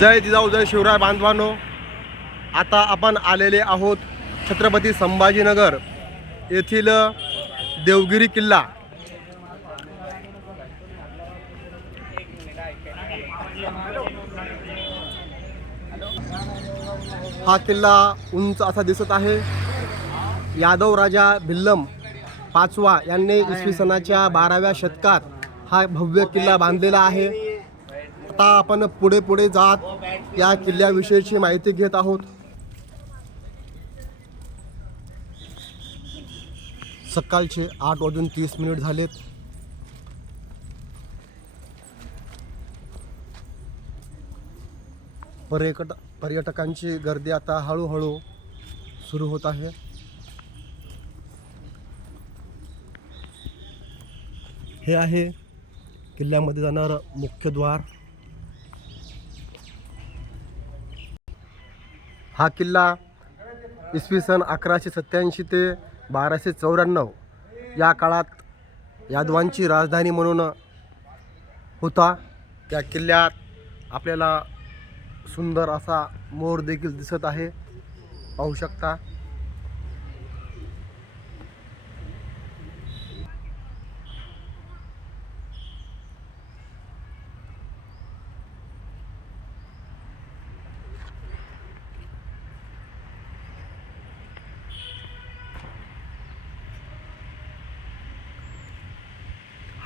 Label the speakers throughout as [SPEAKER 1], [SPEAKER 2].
[SPEAKER 1] जय जिजाऊ जय शिवराय बांधवानो. आता आपण आलेले आहोत छत्रपती संभाजीनगर येथील देवगिरी किल्ला. हा किल्ला उंच असा दिसत आहे. यादव राजा भिल्लम पाचवा यांनी इसवी सनाच्या बाराव्या शतकात हा भव्य किल्ला बांधलेला आहे. आता आपण पुढे पुढे जात या किल्ल्याविषयीची माहिती घेत आहोत. सकाळचे आठ वाजून तीस मिनिट झालेत. पर्यटक पर्यटकांची गर्दी आता हळूहळू सुरू होत आहे. हे आहे किल्ल्यामध्ये जाणारं मुख्य द्वार. हा किल्ला इसवी सन अकराशे सत्याऐंशी ते बाराशे चौऱ्याण्णव या काळात यादवांची राजधानी म्हणून होता. त्या किल्ल्यात आपल्याला सुंदर असा मोर देखील दिसत आहे. पाहू शकता.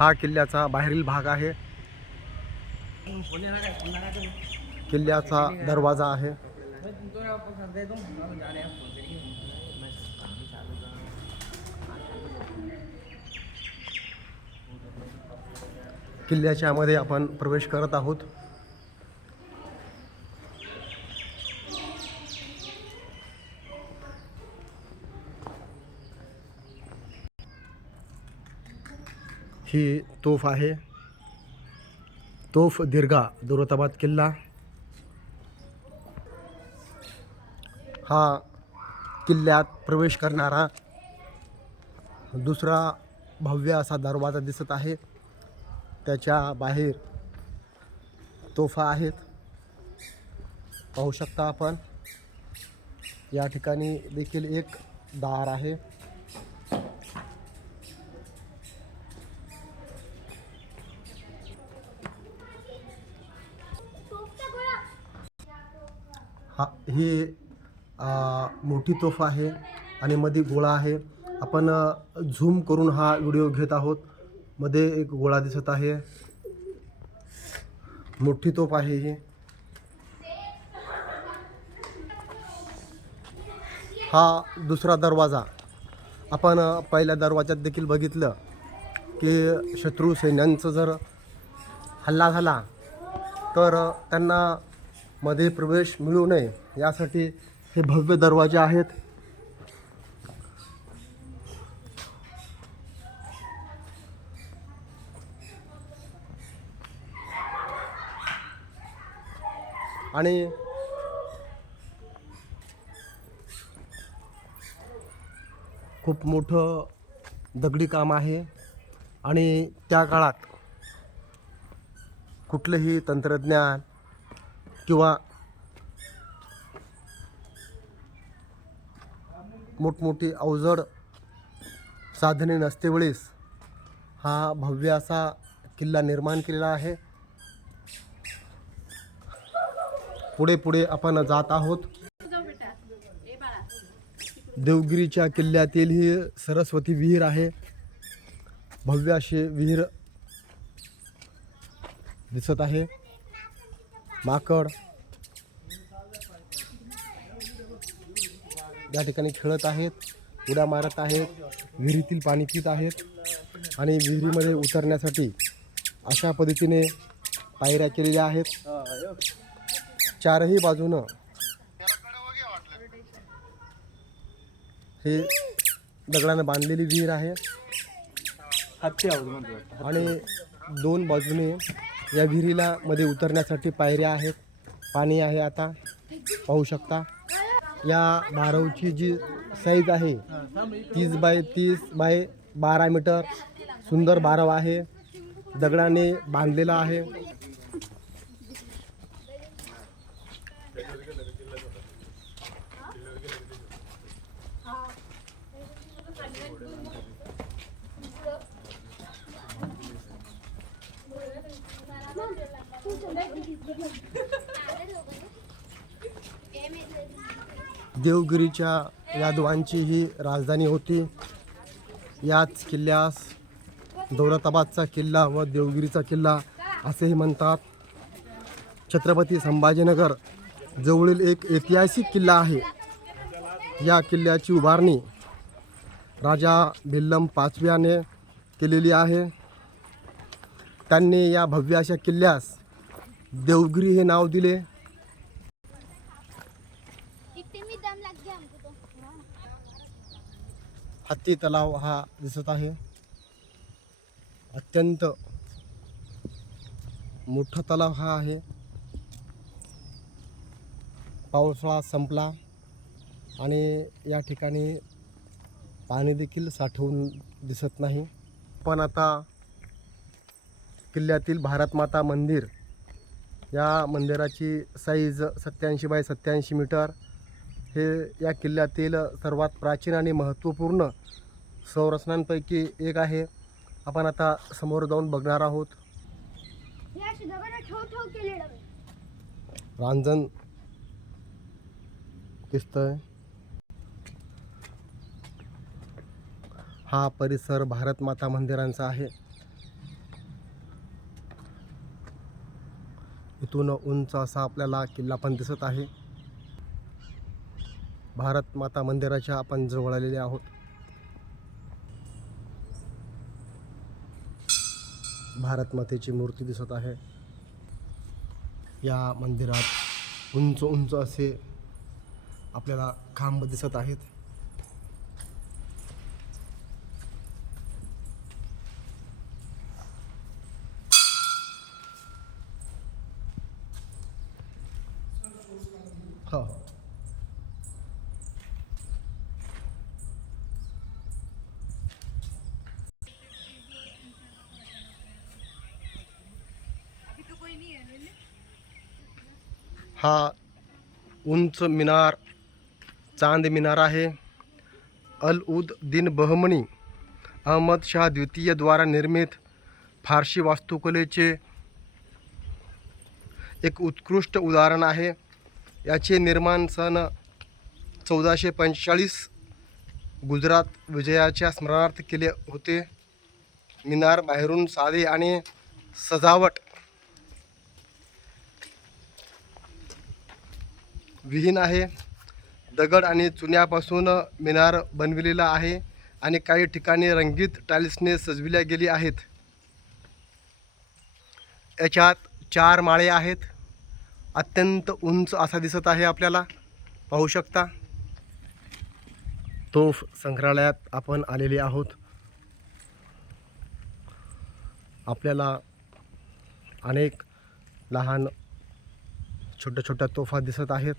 [SPEAKER 1] हा किल्ल्याचा बाहेरील भाग आहे. किल्ल्याचा दरवाजा आहे. किल्ल्याच्या मध्ये आपण प्रवेश करत आहोत. ही तोफ आहे. तोफ दीर्घा दौलताबाद किल्ला. हा किल्ल्यात प्रवेश करणारा दुसरा भव्य असा दरवाजा दिसत आहे. त्याच्या बाहेर तोफा आहेत. पाहू शकता आपण. या ठिकाणी देखील एक दार आहे. ही मोठी तोफ आहे आणि मध्ये गोळा आहे. आपण झूम करून हा व्हिडिओ घेत आहोत. मध्ये एक गोळा दिसत आहे. मोठी तोफ आहे ही. हा दुसरा दरवाजा. आपण पहिल्या दरवाजात देखील बघितलं की शत्रू सैन्यांचं जर हल्ला झाला तर त्यांना मध्ये प्रवेश मिळू नये. यासाठी हे भव्य दरवाजे आहेत. आणि खूप मोठं दगडी काम आहे. आणि त्या काळात कुठलंही तंत्रज्ञान किंवा मोठमोठी अवजड साधने नसते वेळेस हा भव्य असा किल्ला निर्माण केलेला आहे. पुढे पुढे आपण जात आहोत. देवगिरीच्या किल्ल्यातील ही सरस्वती विहीर आहे. भव्य अशी विहीर दिसत आहे. माकड या ठिकाणी खेळत आहेत उड्या मारत आहेत विहिरीतील पाणी पित आहेत आणि विहिरीमध्ये उतरण्यासाठी अशा पद्धतीने पायऱ्या केलेल्या आहेत. चारही बाजूनं हे दगडानं बांधलेली विहीर आहे. आणि दोन बाजूने या विहिरीला मध्ये उतरण्यासाठी पायऱ्या आहेत. पाणी आहे आता. पाहू शकता. या बारवची जी साईज आहे तीस बाय तीस बाय बारा मीटर सुंदर बारव आहे. दगडाने बांधलेला आहे. देवगिरीच्या यादवांची ही राजधानी होती. याच किल्ल्यास दौलताबादचा किल्ला व देवगिरीचा किल्ला असेही म्हणतात. छत्रपती संभाजीनगर जवळील एक ऐतिहासिक किल्ला आहे. या किल्ल्याची उभारणी राजा भिल्लम पाचव्याने केलेली आहे. त्यांनी या भव्य अशा किल्ल्यास देवगिरी हे नाव दिले. हत्ती तलाव हा दिसत आहे. अत्यंत मोठा तलाव हा आहे. पावसाळा संपला आणि या ठिकाणी पाणी देखील साठवून दिसत नाही. पण आता किल्ल्यातील भारतमाता मंदिर या मंदिराची साईज सत्याऐंशी बाय सत्याऐंशी मीटर हे या किल्ल्यातील सर्वात प्राचीन आणि महत्त्वपूर्ण संरचनांपैकी एक आहे. आपण आता समोर जाऊन बघणार आहोत. रांजण दिसतंय. हा परिसर भारत माता मंदिरांचा आहे. इथून उंच असा आपल्याला किल्ला पण दिसत आहे. भारत माता मंदिराच्या आपण जवळ आलेले आहोत. भारत मातेची मूर्ती दिसत आहे. या मंदिरात उंच उंच असे आपल्याला खांब दिसत आहेत हो हा उंच मिनार चांद मिनार आहे. अल उद दिन बहमणी अहमद शाह द्वितीय द्वारा निर्मित फारशी वास्तुकलेचे एक उत्कृष्ट उदाहरण आहे. याचे निर्माण सन चौदाशे पंचेचाळीस गुजरात विजयाच्या स्मरणार्थ केले होते. मिनार बाहेरून साधे आणि सजावट विहीन आहे. दगड आणि चुन्यापासून मिनार बनविलेला आहे आणि काही ठिकाणी रंगीत टाईल्सने सजविल्या गेली आहेत. याच्यात चार माळे आहेत. अत्यंत उंच असा दिसत आहे आपल्याला. पाहू शकता. तोफ संग्रहालयात आपण आलेले आहोत. आपल्याला अनेक लहान छोट्या छोट्या तोफा दिसत आहेत.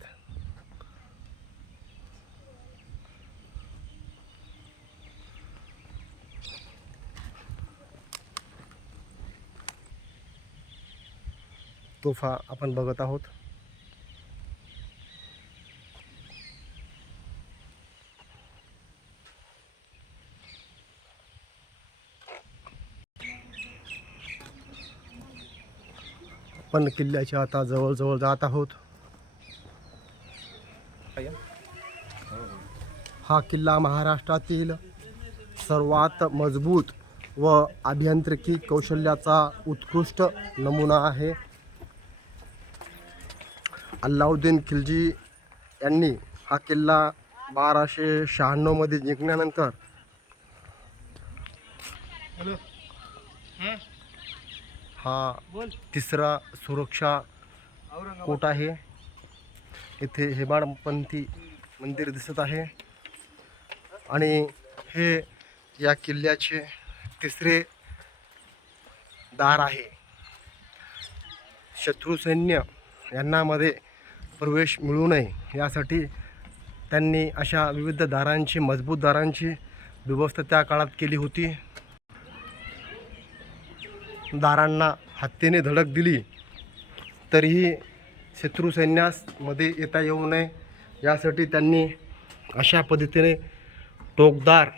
[SPEAKER 1] तोफा आपण बघत आहोत. आपण किल्ल्याच्या आता जवळजवळ जात आहोत. हा किल्ला महाराष्ट्रातील सर्वात मजबूत व अभियांत्रिकी कौशल्याचा उत्कृष्ट नमुना आहे. अल्लाउद्दीन खिलजी यांनी हा किल्ला बाराशे शहाण्णवमध्ये जिंकल्यानंतर हा तिसरा सुरक्षा कोट आहे. इथे हेमाडपंथी मंदिर दिसत आहे. आणि हे या किल्ल्याचे तिसरे दार आहे. शत्रू सैन्य यांना मध्ये प्रवेश मिळू नये यासाठी त्यांनी अशा विविध दारांची मजबूत दारांची व्यवस्था त्या काळात केली होती. दारांना हत्तीने धडक दिली. तरीही शत्रू सैन्यासमध्ये येता येऊ नये. यासाठी त्यांनी अशा पद्धतीने टोकदार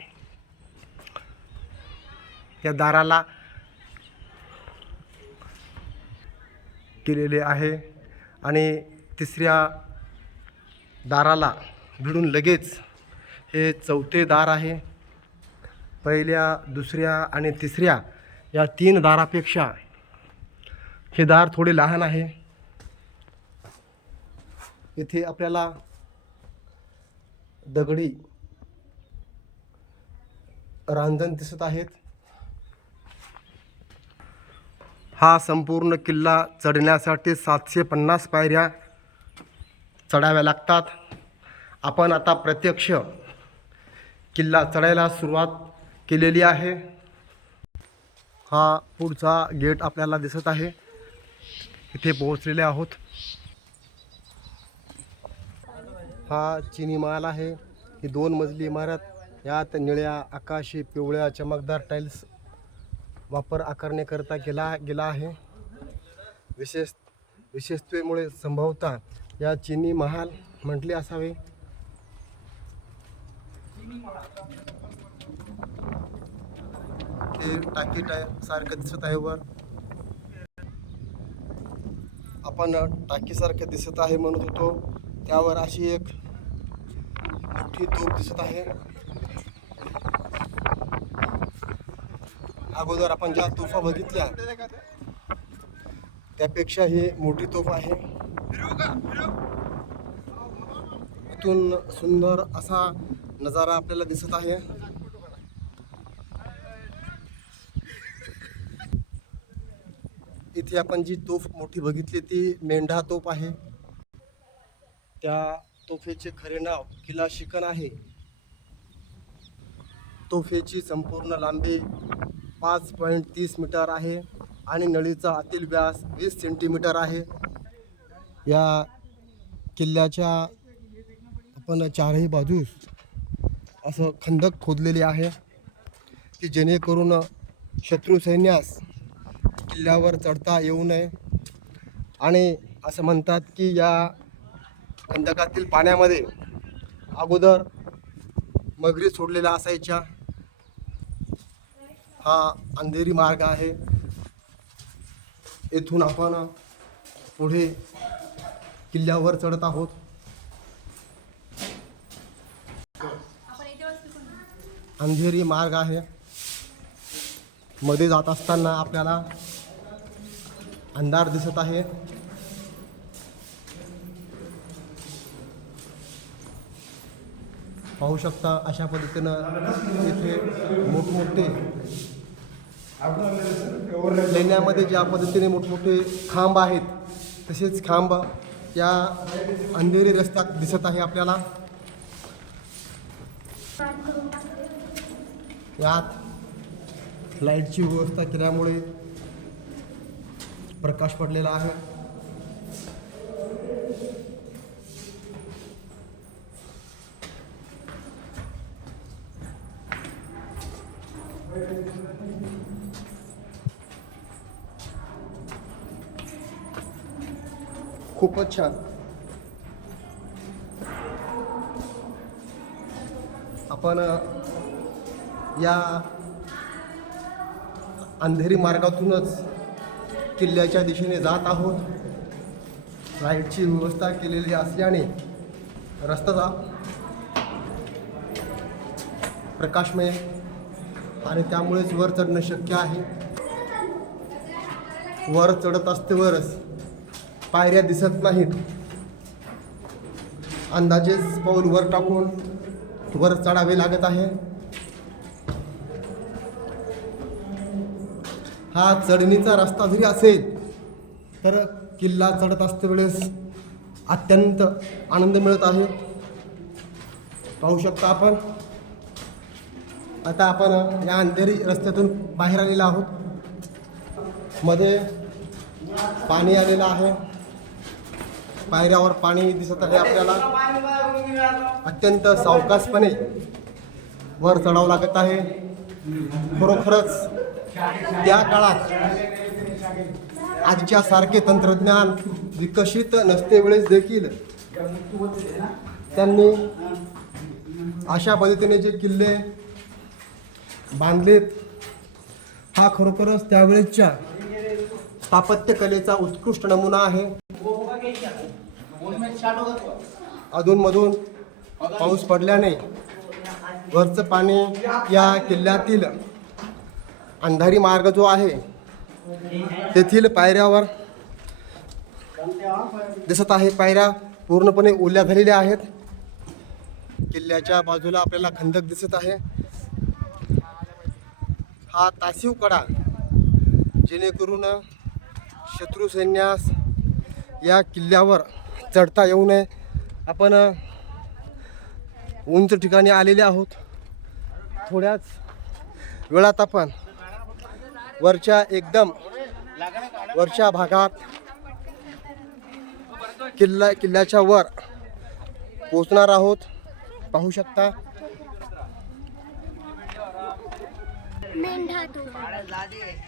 [SPEAKER 1] या दाराला केलेले आहे आणि तिसऱ्या दाराला भिडून लगेच हे चौथे दार आहे. पहिल्या दुसऱ्या आणि तिसऱ्या या तीन दारापेक्षा हे दार थोडे लहान आहे. इथे आपल्याला दगडी रांजण दिसत आहेत. हा संपूर्ण किल्ला चढण्यासाठी सातशे पन्नास पायऱ्या चढाव्या लागतात. आपण आता प्रत्यक्ष किल्ला चढायला सुरुवात केलेली आहे. हा पुढचा गेट आपल्याला दिसत आहे. इथे पोहोचलेले आहोत. हा चिनी महाल आहे. ही दोन मजली इमारत यात निळ्या आकाशी पिवळ्या चमकदार टाईल्स वापर आकारण्याकरता केला गेला आहे. विशेष विशेषतेमुळे संभवता या चिनी महाल म्हटले असावे. हे टाकी टाय सारखं दिसत आहे वर. आपण टाकीसारखं दिसत आहे म्हणत होतो. त्यावर अशी एक मोठी तोफ दिसत आहे. अगोदर आपण ज्या तोफा बघितल्या त्यापेक्षा ही मोठी तोफ आहे. इथून सुंदर असा नजारा आपल्याला दिसत आहे. इथे आपण जी तोफ मोठी बघितली ती मेंढा तोफ आहे. त्या तोफेचे खरे नाव किल्ला शिकन आहे. तोफेची संपूर्ण लांबी पाच पॉईंट तीस मीटर आहे आणि नळीचा आतील व्यास वीस सेंटीमीटर आहे. या किल्ल्याच्या आपण चारही बाजूस असं खंदक खोदलेले आहे की जेणेकरून शत्रू सैन्यास किल्ल्यावर चढता येऊ नये. आणि असं म्हणतात की या खंदकातील पाण्यामध्ये अगोदर मगरी सोडलेल्या असायच्या. हा अंधेरी मार्ग आहे. येथून आपण पुढे किल्ल्यावर चढत आहोत. अंधेरी मार्ग आहे. मध्ये जात असताना आपल्याला अंधार दिसत आहे. पाहू शकता अशा पद्धतीनं इथे मोठमोठे लेण्यामध्ये ज्या पद्धतीने मोठमोठे खांब आहेत तसेच खांब या अंधेरी रस्त्यात दिसत आहे आपल्याला. यात लाईटची व्यवस्था केल्यामुळे प्रकाश पडलेला आहे. खूपच छान. आपण या अंधेरी मार्गातूनच किल्ल्याच्या दिशेने जात आहोत. लाईटची व्यवस्था केलेली असल्याने रस्ता प्रकाशमय आणि त्यामुळेच वर चढणं शक्य आहे. वर चढत असतेवरच पायऱ्या दिसत नाहीत. अंदाजेच पाऊल वर टाकून वर चढावे लागत आहे. हा चढणीचा रस्ता जरी असेल तर किल्ला चढत असते वेळेस अत्यंत आनंद मिळत आहे. पाहू शकता आपण. आता आपण या अंधेरी रस्त्यातून बाहेर आलेलो आहोत. मध्ये पाणी आलेलं आहे. पायऱ्यावर पाणी दिसत आहे आपल्याला. अत्यंत सावकाशपणे वर चढावं लागत आहे. खरोखरच त्या काळात आजच्या सारखे तंत्रज्ञान विकसित नसते वेळेस देखील त्यांनी अशा पद्धतीने जे किल्ले बांधलेत हा खरोखरच त्यावेळेसच्या स्थापत्यकलेचा उत्कृष्ट नमुना आहे. अधूनमधून पाऊस पडल्याने वरचं पाणी या किल्ल्यातील अंधारी मार्ग जो आहे तेथील पायऱ्यावर दिसत आहे. पायऱ्या पूर्णपणे ओल्या झालेल्या आहेत. किल्ल्याच्या बाजूला आपल्याला खंदक दिसत आहे. हा तासीव कडा जेणेकरून शत्रू सैन्यास या किल्ल्यावर चढता येऊ नये. आपण उंच ठिकाणी आलेले आहोत. थोड्याच वेळात आपण वरच्या एकदम वरच्या भागात किल्ला किल्ल्याच्या वर पोचणार आहोत. पाहू शकता.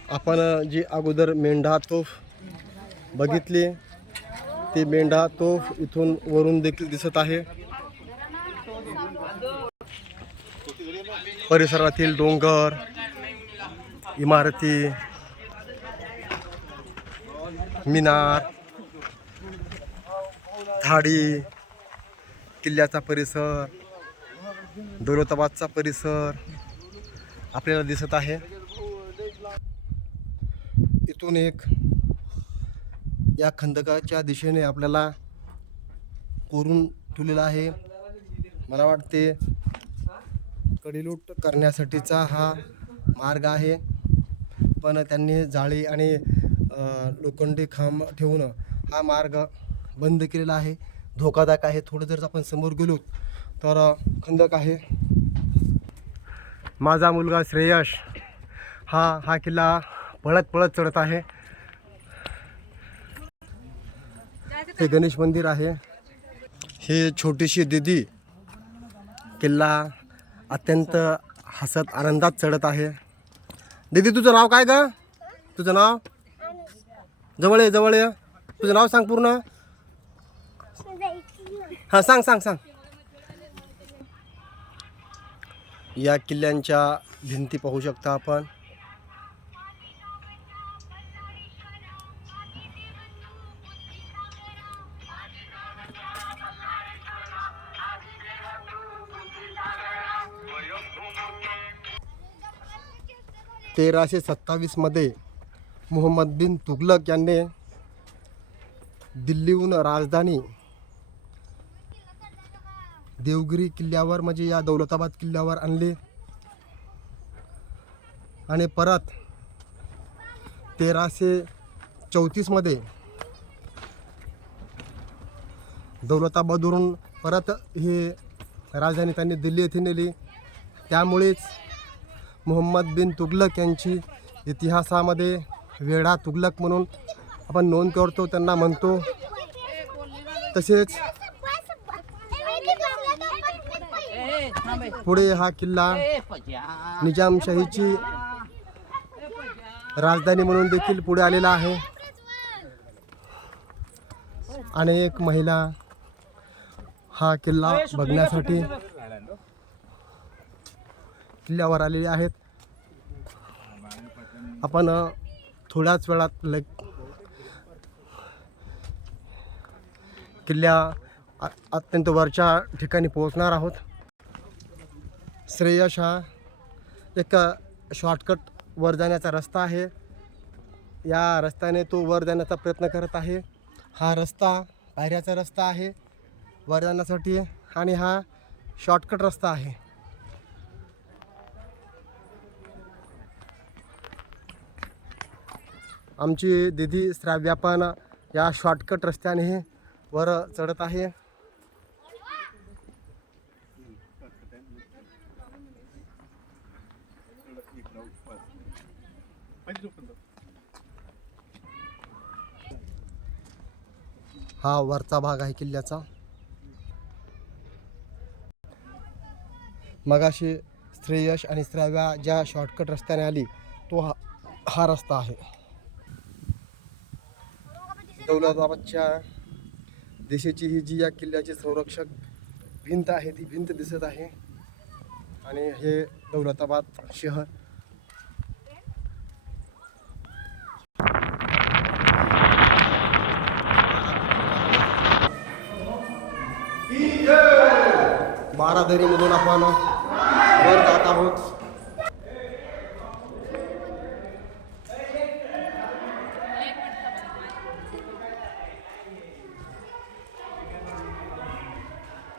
[SPEAKER 1] आपण जी अगोदर मेंढा तोफ बघितली ती मेंढा तोफ इथून वरून देखील दिसत आहे. परिसरातील डोंगर इमारती मिनार झाडी किल्ल्याचा परिसर दौलताबादचा परिसर आपल्याला दिसत आहे. इथून एक या खंदकाच्या दिशेने आपल्याला कोरून ठेवलेला आहे. मला वाटते कडीलूट करण्यासाठीचा हा मार्ग आहे. पण त्यांनी जाळी आणि लोखंडी खांब ठेवून हा मार्ग बंद केलेला आहे. धोकादायक आहे. थोडं जर आपण समोर गेलो तर खंदक आहे. माझा मुलगा श्रेयश हा हा किल्ला पळत पळत चढत आहे. हे गणेश मंदिर आहे. ही छोटीशी दिदी किल्ला अत्यंत हसत आनंदात चढत आहे. दीदी तुझं नाव काय ग? तुझं नाव? जवळ ये जवळ ये. तुझं नाव सांग पूर्ण. हां सांग सांग सांग. या किल्ल्यांच्या भिंती पाहू शकता आपण. तेराशे सत्तावीसमध्ये मोहम्मद बिन तुगलक यांनी दिल्लीहून राजधानी देवगिरी किल्ल्यावर म्हणजे या दौलताबाद किल्ल्यावर आणले. आणि परत तेराशे चौतीसमध्ये दौलताबादवरून परत हे राजधानी त्यांनी दिल्ली येथे नेली. त्यामुळेच मोहम्मद बिन तुगलक यांची इतिहासामध्ये वेढा तुगलक म्हणून आपण नोंद करतो त्यांना म्हणतो. तसेच पुढे हा किल्ला निजामशाहीची राजधानी म्हणून देखील पुढे आलेला आहे. अनेक महिला हा किल्ला बघण्यासाठी किल्ल्यावर आलेले आहेत. आपण थोड्याच वेळात लग किल्ल्या अत्यंत वरच्या ठिकाणी पोहोचणार आहोत. श्रेयश हा एक शॉर्टकट वर जाण्याचा रस्ता आहे. या रस्त्याने तो वर जाण्याचा प्रयत्न करत आहे. हा रस्ता पायऱ्याचा रस्ता आहे. वर जाण्यासाठी आणि हा शॉर्टकट रस्ता आहे. आमची दिदी श्राव्या पण या शॉर्टकट रस्त्याने वर चढत आहे. हा वरचा भाग आहे किल्ल्याचा. मगाशी श्रेयश आणि श्राव्या ज्या शॉर्टकट रस्त्याने आली तो हा हा रस्ता आहे. दौलताबादच्या देशाची ही जी या किल्ल्याची संरक्षक भिंत आहे ती भिंत दिसत आहे. आणि हे दौलताबाद शहर. बारादरीमधून आपण वर जात आहोत.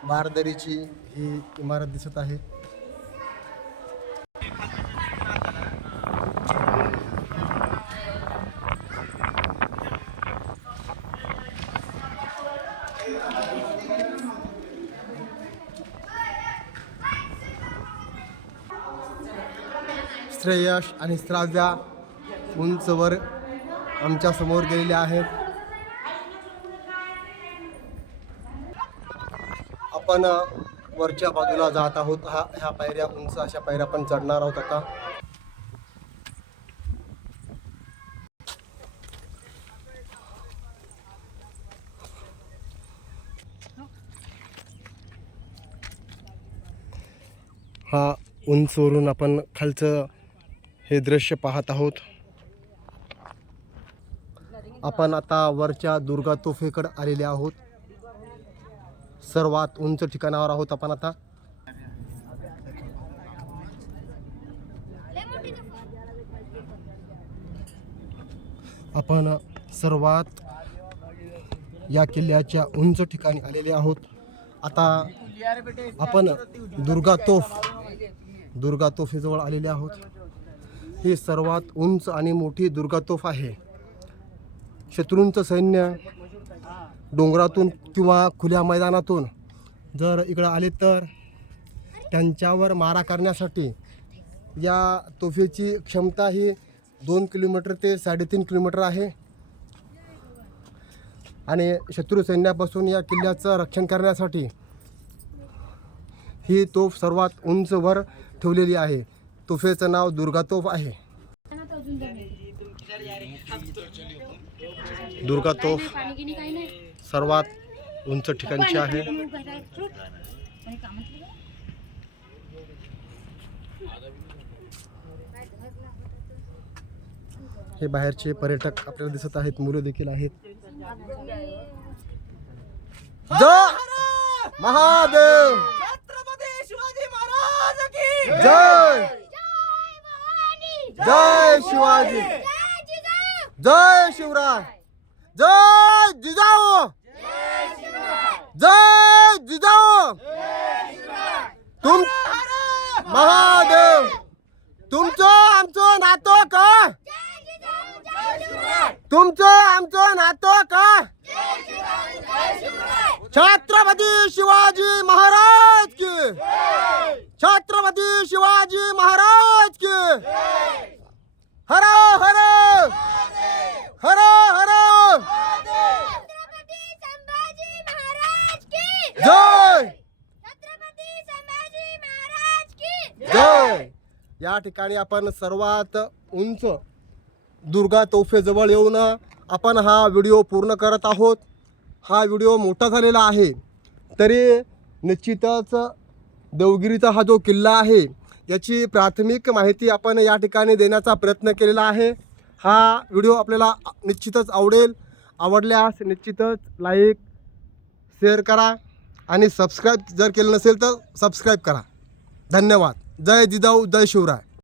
[SPEAKER 1] बारदरीची ही इमारत दिसत आहे. श्रेयश आणि श्राव्या उंचवर आमच्यासमोर गेलेले आहेत. आपण वरच्या बाजूला जात आहोत. हा ह्या पायऱ्या उंच अशा पायऱ्या आपण चढणार आहोत आता. हा उंचवरून आपण खालचं हे दृश्य पाहत आहोत. आपण आता वरच्या दुर्गा तोफेकडे आलेले आहोत. सर्वात उंच ठिकाणावर आहोत आपण आता. आपण सर्वात या किल्ल्याच्या उंच ठिकाणी आलेले आहोत. आता आपण दुर्गा तोफ दुर्गा तोफेजवळ आलेले आहोत. ही सर्वात उंच आणि मोठी दुर्गा तोफ आहे. शत्रूंचं सैन्य डोंगरातून किंवा खुल्या मैदानातून जर इकडं आले तर त्यांच्यावर मारा करण्यासाठी या तोफेची क्षमता ही दोन किलोमीटर ते साडेतीन किलोमीटर आहे. आणि शत्रू सैन्यापासून या किल्ल्याचं रक्षण करण्यासाठी ही तोफ सर्वात उंचवर ठेवलेली आहे. तोफेचं नाव दुर्गा तोफ आहे दुर्गा तोफ सर्वात उंच ठिकाणची आहे? हे बाहेरचे पर्यटक आपल्याला दिसत आहेत मुलं देखील आहेत. जय महादेव!
[SPEAKER 2] छत्रपती शिवाजी महाराज की
[SPEAKER 1] जय!
[SPEAKER 3] जय! भवानी
[SPEAKER 1] जय शिवाजी!
[SPEAKER 3] जय जिजाऊ!
[SPEAKER 1] जय शिवराय! जय जिजाऊ! जय जिजाऊ! तुम महादेव! तुमचं आमचं नातं का?
[SPEAKER 3] जय जिजाऊ
[SPEAKER 1] तुमचं आमचं नातं का? छत्रपती शिवाजी महाराज की! छत्रपती शिवाजी महाराज की हर हर हर हर
[SPEAKER 3] छत्रपती संभाजी महाराज की
[SPEAKER 1] जय
[SPEAKER 3] छत्रपती संभाजी महाराज की
[SPEAKER 1] जय या ठिकाणी आपण सर्वात उंच दुर्गा तोफेजवळ येऊन आपण हा व्हिडिओ पूर्ण करत आहोत. हा व्हिडिओ मोठा झालेला आहे. तरी निश्चितच देवगिरीचा हा जो किल्ला आहे याची प्राथमिक माहिती आपण या ठिकाणी देण्याचा प्रयत्न केलेला आहे. हा व्हिडिओ आपल्याला निश्चितच आवडेल. आवडल्यास निश्चितच लाईक शेअर करा आणि सबस्क्राईब जर केलं नसेल तर सबस्क्राईब करा. धन्यवाद. जय जिजाऊ जय शिवराय.